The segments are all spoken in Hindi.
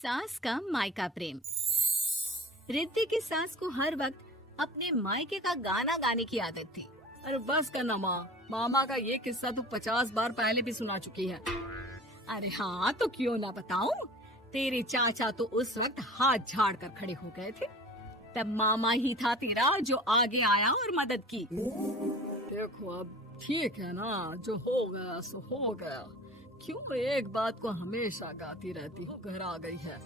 सास का मायका प्रेम। रिद्धि की सास को हर वक्त अपने मायके का गाना गाने की आदत थी। अरे बस कर ना माँ, मामा का ये किस्सा तो 50 बार पहले भी सुना चुकी है। अरे हाँ, तो क्यों ना बताऊं। तेरे चाचा तो उस वक्त हाथ झाड़ कर खड़े हो गए थे। तब मामा ही था तेरा जो आगे आया और मदद की। देखो अब ठीक है ना, जो हो गया सो हो गया। क्यों एक बात को हमेशा गाती रहती हो, घर आ गई है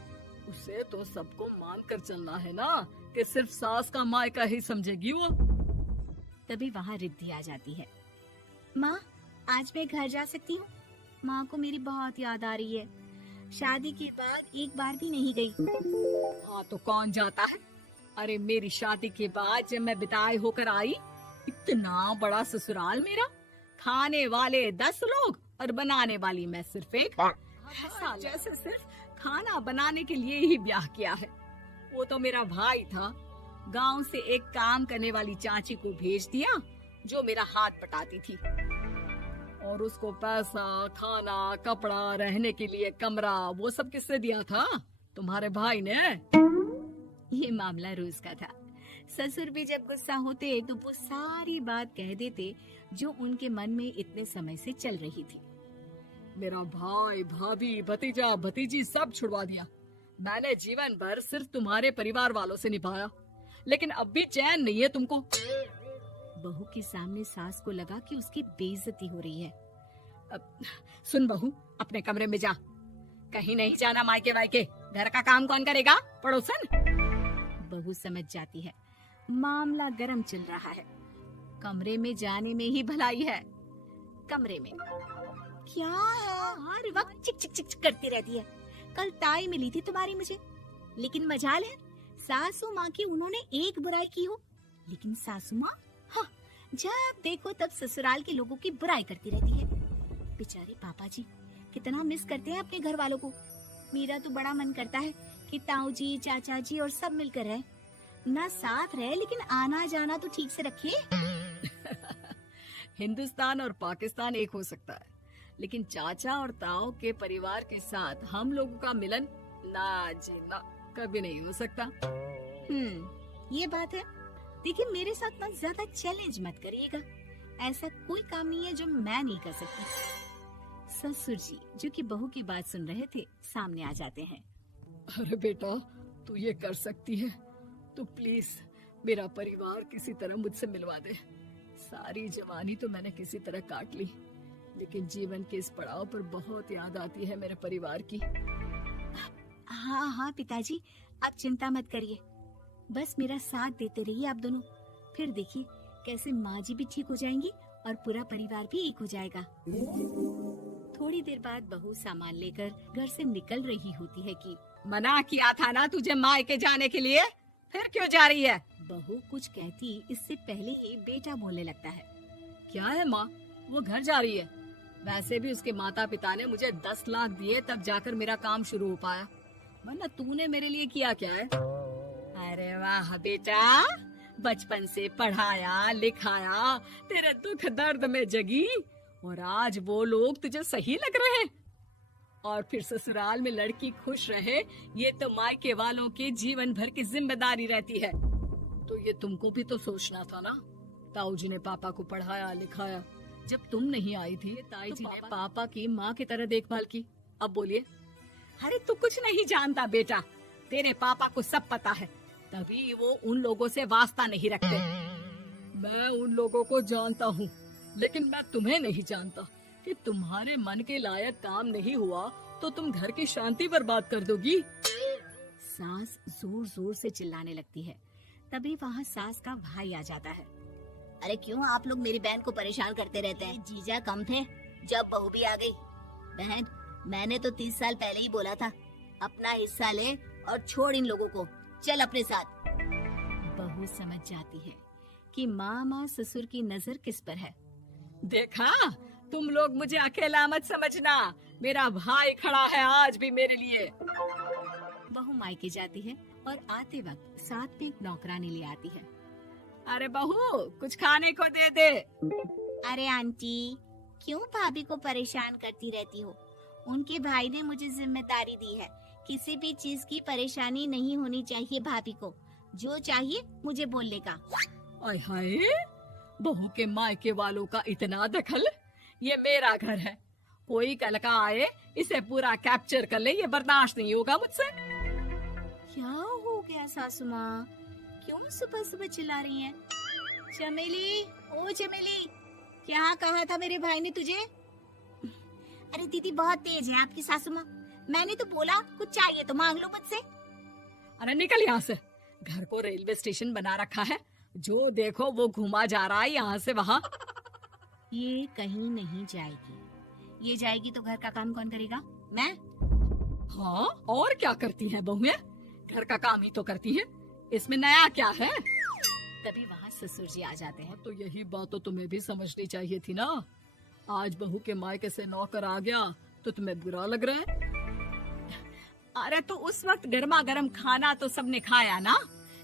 उसे तो सबको मान कर चलना है ना, कि सिर्फ सास का मायका ही समझेगी वो। तभी वहाँ रिद्धि आ जाती है। माँ, आज मैं घर जा सकती हूँ? माँ को मेरी बहुत याद आ रही है। शादी के बाद एक बार भी नहीं गई। हाँ तो कौन जाता है। अरे मेरी शादी के बाद जब मैं विदाई होकर आई, इतना बड़ा ससुराल मेरा, खाने वाले 10 लोग और बनाने वाली मैं सिर्फ एक। ऐसा जैसे सिर्फ खाना बनाने के लिए ही ब्याह किया है। वो तो मेरा भाई था, गांव से एक काम करने वाली चाची को भेज दिया जो मेरा हाथ पटाती थी, और उसको पैसा, खाना, कपड़ा, रहने के लिए कमरा, वो सब किसने दिया था? तुम्हारे भाई ने। ये मामला रोज का था। ससुर भी जब गुस्सा होते तो वो सारी बात कह देते जो उनके मन में इतने समय से चल रही थी। मेरा भाई, भाभी, भतीजा, भतीजी सब छुड़वा दिया। मैंने जीवन भर सिर्फ तुम्हारे परिवार वालों से निभाया, लेकिन अब भी चैन नहीं है तुमको। बहू के सामने सास को लगा कि उसकी बेइज्जती हो रही है। अब सुन बहू, अपने कमरे में जा, कहीं नहीं जाना मायके वायके। घर का काम कौन करेगा? पड़ोसन। बहू समझ जाती है मामला गर्म चल रहा है। कमरे में जाने में ही भलाई है। कमरे में क्या है? हर वक्त चिक चिक चिक चिक करती रहती है। कल ताई मिली थी तुम्हारी मुझे, लेकिन मजाल है सासू माँ की उन्होंने एक बुराई की हो, लेकिन सासू माँ हाँ, जब देखो तब ससुराल के लोगों की बुराई करती रहती है। बेचारे पापा जी कितना मिस करते हैं अपने घर वालों को। मेरा तो बड़ा मन करता है कि ताऊ जी, चाचा जी और सब मिलकर रहे, ना साथ रहे लेकिन आना जाना तो ठीक से रखे। हिंदुस्तान और पाकिस्तान एक हो सकता है, लेकिन चाचा और ताऊ के परिवार के साथ हम लोगों का मिलन ना जी ना, कभी नहीं हो सकता। ये बात है। देखिए मेरे साथ ना ज्यादा चैलेंज मत करिएगा। ऐसा कोई काम नहीं है जो मैं नहीं कर सकती। ससुर जी जो कि बहू की बात सुन रहे थे सामने आ जाते हैं। अरे बेटा, तू ये कर सकती है तो प्लीज मेरा परिवार किसी तरह मुझसे मिलवा दे। सारी जवानी तो मैंने किसी तरह काट ली, लेकिन जीवन के इस पड़ाव पर बहुत याद आती है मेरे परिवार की। हाँ हाँ पिताजी, आप चिंता मत करिए, बस मेरा साथ देते रहिए आप दोनों। फिर देखिए कैसे माँ जी भी ठीक हो जाएंगी और पूरा परिवार भी एक हो जाएगा। थोड़ी देर बाद बहू सामान लेकर घर से निकल रही होती है कि मना किया था ना तुझे मायके जाने के लिए, फिर क्यों जा रही है? बहू कुछ कहती इससे पहले ही बेटा बोलने लगता है। क्या है माँ, वो घर जा रही है। वैसे भी उसके माता पिता ने मुझे 10 लाख दिए तब जाकर मेरा काम शुरू हो पाया, वरना तूने मेरे लिए किया क्या है? अरे वाह बेटा, बचपन से पढ़ाया लिखाया, तेरे दुख दर्द में जगी, और आज वो लोग तुझे सही लग रहे हैं। और फिर ससुराल में लड़की खुश रहे, ये तो मायके वालों की जीवन भर की जिम्मेदारी रहती है। तो ये तुमको भी तो सोचना था ना। ताऊ जी ने पापा को पढ़ाया लिखाया, जब तुम नहीं आई थी ताई जी ने पापा की माँ की तरह देखभाल की। अब बोलिए। अरे तू कुछ नहीं जानता बेटा, तेरे पापा को सब पता है, तभी वो उन लोगों से वास्ता नहीं रखते। मैं उन लोगों को जानता हूँ, लेकिन मैं तुम्हें नहीं जानता कि तुम्हारे मन के लायक काम नहीं हुआ तो तुम घर की शांति बर्बाद कर दोगी। सास जोर जोर से चिल्लाने लगती है। तभी वहाँ सास का भाई आ जाता है। अरे क्यों आप लोग मेरी बहन को परेशान करते रहते हैं? जीजा कम थे जब बहू भी आ गई। बहन, मैंने तो 30 साल पहले ही बोला था, अपना हिस्सा ले और छोड़ इन लोगों को, चल अपने साथ। बहू समझ जाती है कि मामा ससुर की नजर किस पर है। देखा, तुम लोग मुझे अकेला मत समझना, मेरा भाई खड़ा है आज भी मेरे लिए। बहू मायके जाती है और आते वक्त साथ में एक नौकरानी ले आती है। अरे बहू, कुछ खाने को दे दे। अरे आंटी, क्यों भाभी को परेशान करती रहती हो? उनके भाई ने मुझे जिम्मेदारी दी है किसी भी चीज की परेशानी नहीं होनी चाहिए भाभी को। जो चाहिए मुझे बोलने का। आय हाय, बहू के मायके वालों का इतना दखल। ये मेरा घर है, कोई कल का आए इसे पूरा कैप्चर कर ले, ये बर्दाश्त नहीं होगा मुझसे। क्या हो गया सासू माँ, क्यों सुबह सुबह चिल्ला रही हैं? चमेली, ओ चमेली, क्या कहा था मेरे भाई ने तुझे? अरे दीदी बहुत तेज है आपकी सासू माँ। मैंने तो बोला कुछ चाहिए तो मांग लो मुझसे। अरे निकल यहाँ से, घर को रेलवे स्टेशन बना रखा है, जो देखो वो घुमा जा रहा है यहाँ से वहाँ। ये कहीं नहीं जाएगी, ये जाएगी तो घर का काम कौन करेगा? मैं। हाँ, और क्या करती हैं बहुएं? घर का काम ही तो करती हैं, इसमें नया क्या है? तभी वहाँ ससुर जी आ जाते हैं। तो यही बात तो तुम्हें भी समझनी चाहिए थी ना। आज बहू के मायके से नौकर आ गया तो तुम्हें बुरा लग रहा है? अरे तो उस वक्त गर्मा गर्म खाना तो सबने खाया ना।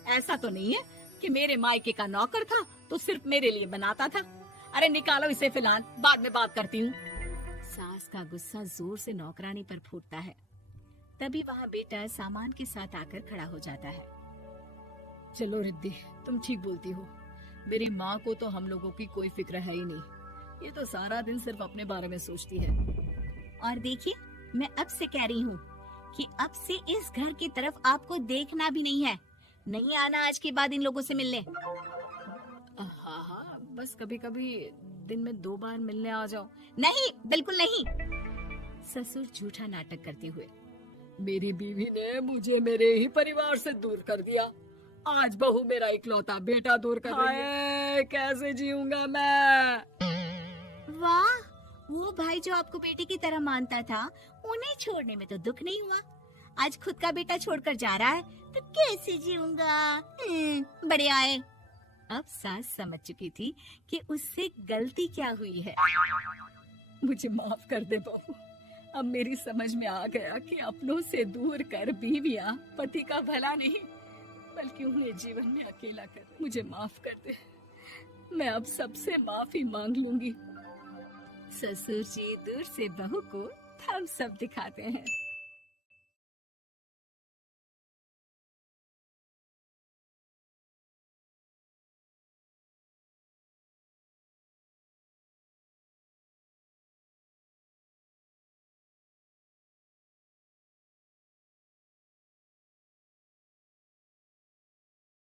ऐसा तो नहीं है कि मेरे मायके का नौकर था तो सिर्फ मेरे लिए बनाता था। अरे निकालो इसे फिलहाल, बाद में बात करती हूँ। सास का गुस्सा जोर से नौकरानी पर फूटता है। तभी वहाँ बेटा सामान के साथ आकर खड़ा हो जाता है। चलो रिद्धि, तुम ठीक बोलती हो। मेरी माँ को तो हम लोगों की कोई फिक्र है ही नहीं, ये तो सारा दिन सिर्फ अपने बारे में सोचती है। और देखिए, मैं अब से कह रही हूँ कि अब से इस घर की तरफ आपको देखना भी नहीं है। नहीं आना आज के बाद इन लोगों से मिलने। हाँ हाँ, बस कभी कभी दिन में 2 बार मिलने आ जाओ। नहीं, बिल्कुल नहीं। ससुर झूठा नाटक करते हुए। मेरी बीवी ने मुझे मेरे ही परिवार से दूर कर दिया, आज बहू मेरा इकलौता बेटा दूर कर रही है। कैसे जीऊंगा मैं? वाह, वो भाई जो आपको बेटे की तरह मानता था, उन्हें छोड़ने में तो दुख नहीं हुआ। आज खुद का बेटा छोड़कर जा रहा है तो कैसे जीऊंगा? बढ़िया है। अब सास समझ चुकी थी कि उससे गलती क्या हुई है। मुझे माफ कर दे बहू, अब मेरी समझ में आ गया कि अपनों से दूर कर बीवियां पति का भला नहीं बल्कि उन्हें जीवन में अकेला कर। मुझे माफ कर दे, मैं अब सबसे माफी मांग लूंगी। ससुर जी दूर से बहू को थम्स अप दिखाते हैं।